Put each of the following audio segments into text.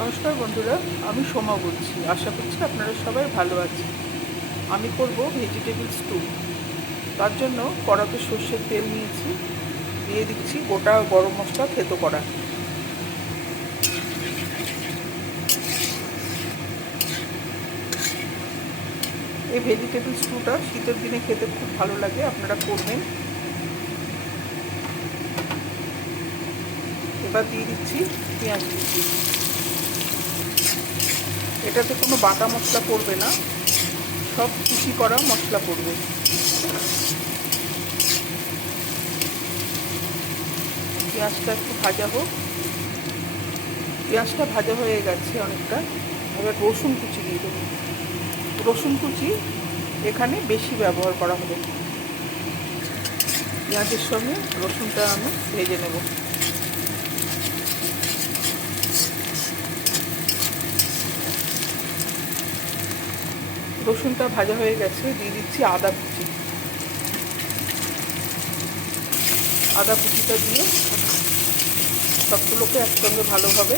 নমস্কার বন্ধুরা, আমি সোমা বলছি। আশা করছি আপনারা সবাই ভালো আছেন। আমি করব ভেজিটেবল স্টু। তার জন্য কড়াতে সর্ষের তেল নিয়েছি, দিয়ে দিচ্ছি গোটা গরম মশলা থেতো করা। এই ভেজিটেবল স্টুটা শীতের দিনে খেতে খুব ভালো লাগে, আপনারা করবেন। এবার দিয়ে দিচ্ছি পেঁয়াজ কুচি। এটাতে কোনো বাটা মশলা পড়বে না, সব কুচি করা মশলা পড়বে। পেঁয়াজটা একটু ভাজা হোক। পেঁয়াজটা ভাজা হয়ে গেছে অনেকটা। এবার রসুন কুচি দিয়ে দেবো। রসুন কুচি এখানে বেশি ব্যবহার করা হবে। পেঁয়াজের সঙ্গে রসুনটা আমি ভেজে নেব। রসুনটা ভাজা হয়ে গেছে, দিয়ে দিচ্ছি আদা কুচি। আদা কুচিটা দিয়ে সবগুলোকে একসঙ্গে ভালোভাবে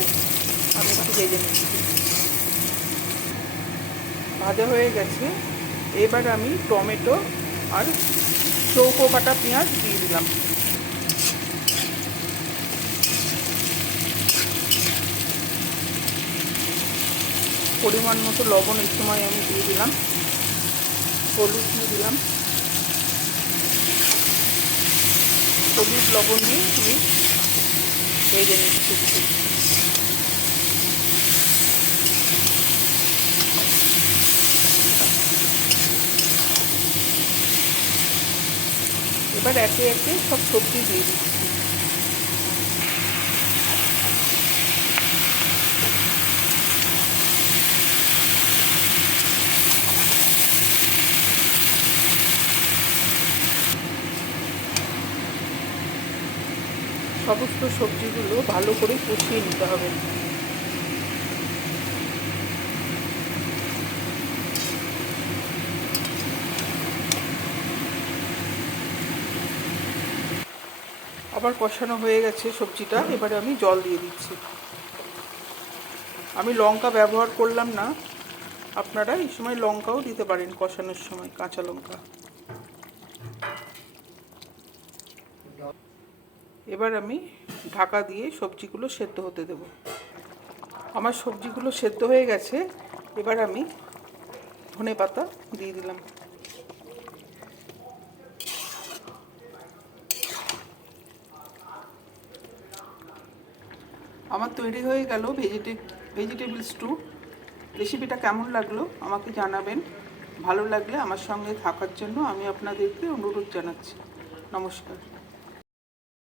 আমি একটু ভেজে নিচ্ছি। ভাজা হয়ে গেছে। এবার আমি টমেটো আর চৌকো কাটা পেঁয়াজ দিয়ে দিলাম। পরিমাণ মতো লবণ এই সময় আমি দিয়ে দিলাম। হলুদ দিয়ে দিলাম। হলুদ লবণ দিয়ে আমি ভেজে নিচ্ছি। এবার একে একে সব সবজি দিয়ে দিচ্ছি। সমস্ত সবজিগুলো ভালো করে কষিয়ে নিতে হবে। আবার কষানো হয়ে গেছে সবজিটা, এবারে আমি জল দিয়ে দিচ্ছি। আমি লঙ্কা ব্যবহার করলাম না, আপনারা এই সময় লঙ্কাও দিতে পারেন কষানোর সময়, কাঁচা লঙ্কা। এবার আমি ঢাকা দিয়ে সবজিগুলো সেদ্ধ হতে দেব। আমার সবজিগুলো সেদ্ধ হয়ে গেছে। এবার আমি ধনেপাতা দিয়ে দিলাম। আমার তৈরি হয়ে গেল ভেজিটেবল স্টু। রেসিপিটা কেমন লাগলো আমাকে জানাবেন। ভালো লাগলে আমার সঙ্গে থাকার জন্য আমি আপনাদেরকে অনুরোধ জানাচ্ছি। নমস্কার।